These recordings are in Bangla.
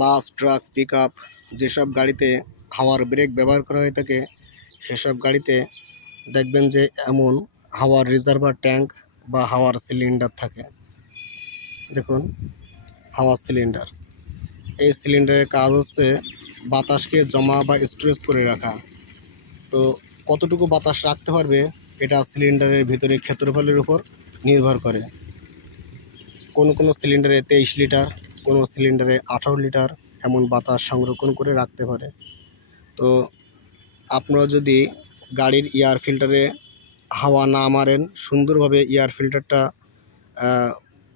বাস, ট্রাক, পিকআপ যেসব গাড়িতে হাওয়ার ব্রেক ব্যবহার করা হয়ে থাকে সেসব গাড়িতে দেখবেন যে এমন হাওয়ার রিজার্ভার ট্যাঙ্ক বা হাওয়ার সিলিন্ডার থাকে। দেখুন, হাওয়ার সিলিন্ডার, এই সিলিন্ডারের কাজ হচ্ছে বাতাসকে জমা বা স্টোরেজ করে রাখা। তো কতটুকু বাতাস রাখতে পারবে এটা সিলিন্ডারের ভিতরে ক্ষেত্রফলের উপর নির্ভর করে। কোনো সিলিন্ডারে 23 লিটার, কোনো সিলিন্ডারে 18 লিটার এমন বাতাস সংরক্ষণ করে রাখতে পারে। তো আপনারা যদি গাড়ির এয়ার ফিল্টারে হাওয়া না মারেন, সুন্দরভাবে এয়ার ফিল্টারটা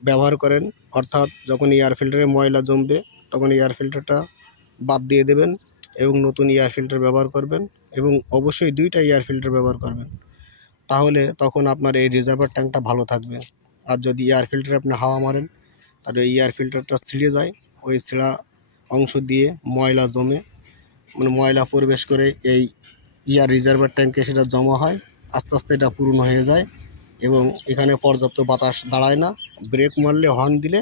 ব্যবহার করেন, অর্থাৎ যখন এয়ার ফিল্টারে ময়লা জমবে তখন এয়ার ফিল্টারটা বাদ দিয়ে দেবেন এবং নতুন এয়ার ফিল্টার ব্যবহার করবেন এবং অবশ্যই 2টা এয়ার ফিল্টার ব্যবহার করবেন। তাহলে তখন আপনার এই রিজার্ভার ট্যাঙ্কটা ভালো থাকবে। আর যদি এয়ার ফিল্টারে আপনি হাওয়া মারেন তাহলে এই এয়ার ফিল্টারটা ছিঁড়ে যায়, ওই ছেঁড়া অংশ দিয়ে ময়লা জমে, মানে ময়লা প্রবেশ করে এই এয়ার রিজার্ভার ট্যাঙ্কে সেটা জমা হয়, আস্তে আস্তে এটা পূর্ণ হয়ে যায় এবং এখানে পর্যাপ্ত বাতাস দাঁড়ায় না। ব্রেক মারলে, হর্ন দিলে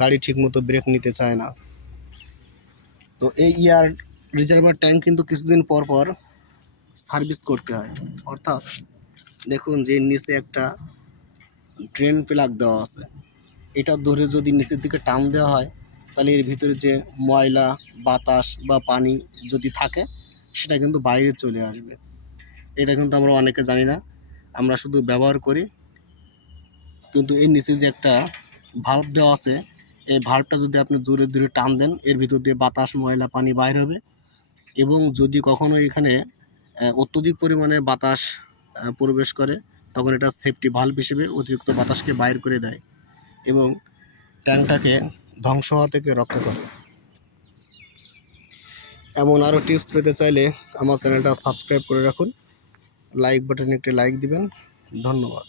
গাড়ি ঠিকমতো ব্রেক নিতে চায় না। তো এই এয়ার রিজার্ভার ট্যাঙ্ক কিন্তু কিছুদিন পর পর সার্ভিস করতে হয়। অর্থাৎ দেখুন যে নিচে একটা ড্রেন প্লাগ দেওয়া আছে, এটা ধরে যদি নিচের দিকে টান দেওয়া হয় তাহলে এর ভিতরে যে ময়লা, বাতাস বা পানি যদি থাকে সেটা কিন্তু বাইরে চলে আসবে। এটা কিন্তু আমরা অনেকে জানি না, আমরা শুধু ব্যবহার করি। কিন্তু এর নিচে যে একটা ভাল্ব দেওয়া আছে, এই ভাল্বটা যদি আপনি জোরে জোরে টান দেন এর ভিতর দিয়ে বাতাস, ময়লা, পানি বাইর হবে। এবং যদি কখনো এখানে অত্যধিক পরিমাণে বাতাস প্রবেশ করে তখন এটা সেফটি ভাল্ব হিসেবে অতিরিক্ত বাতাসকে বাইর করে দেয় এবং ট্যাঙ্কটাকে ধ্বংস হওয়া থেকে রক্ষা করে। এমন আরও টিপস পেতে চাইলে আমার চ্যানেলটা সাবস্ক্রাইব করে রাখুন, লাইক বাটনে একটি লাইক দিবেন। ধন্যবাদ।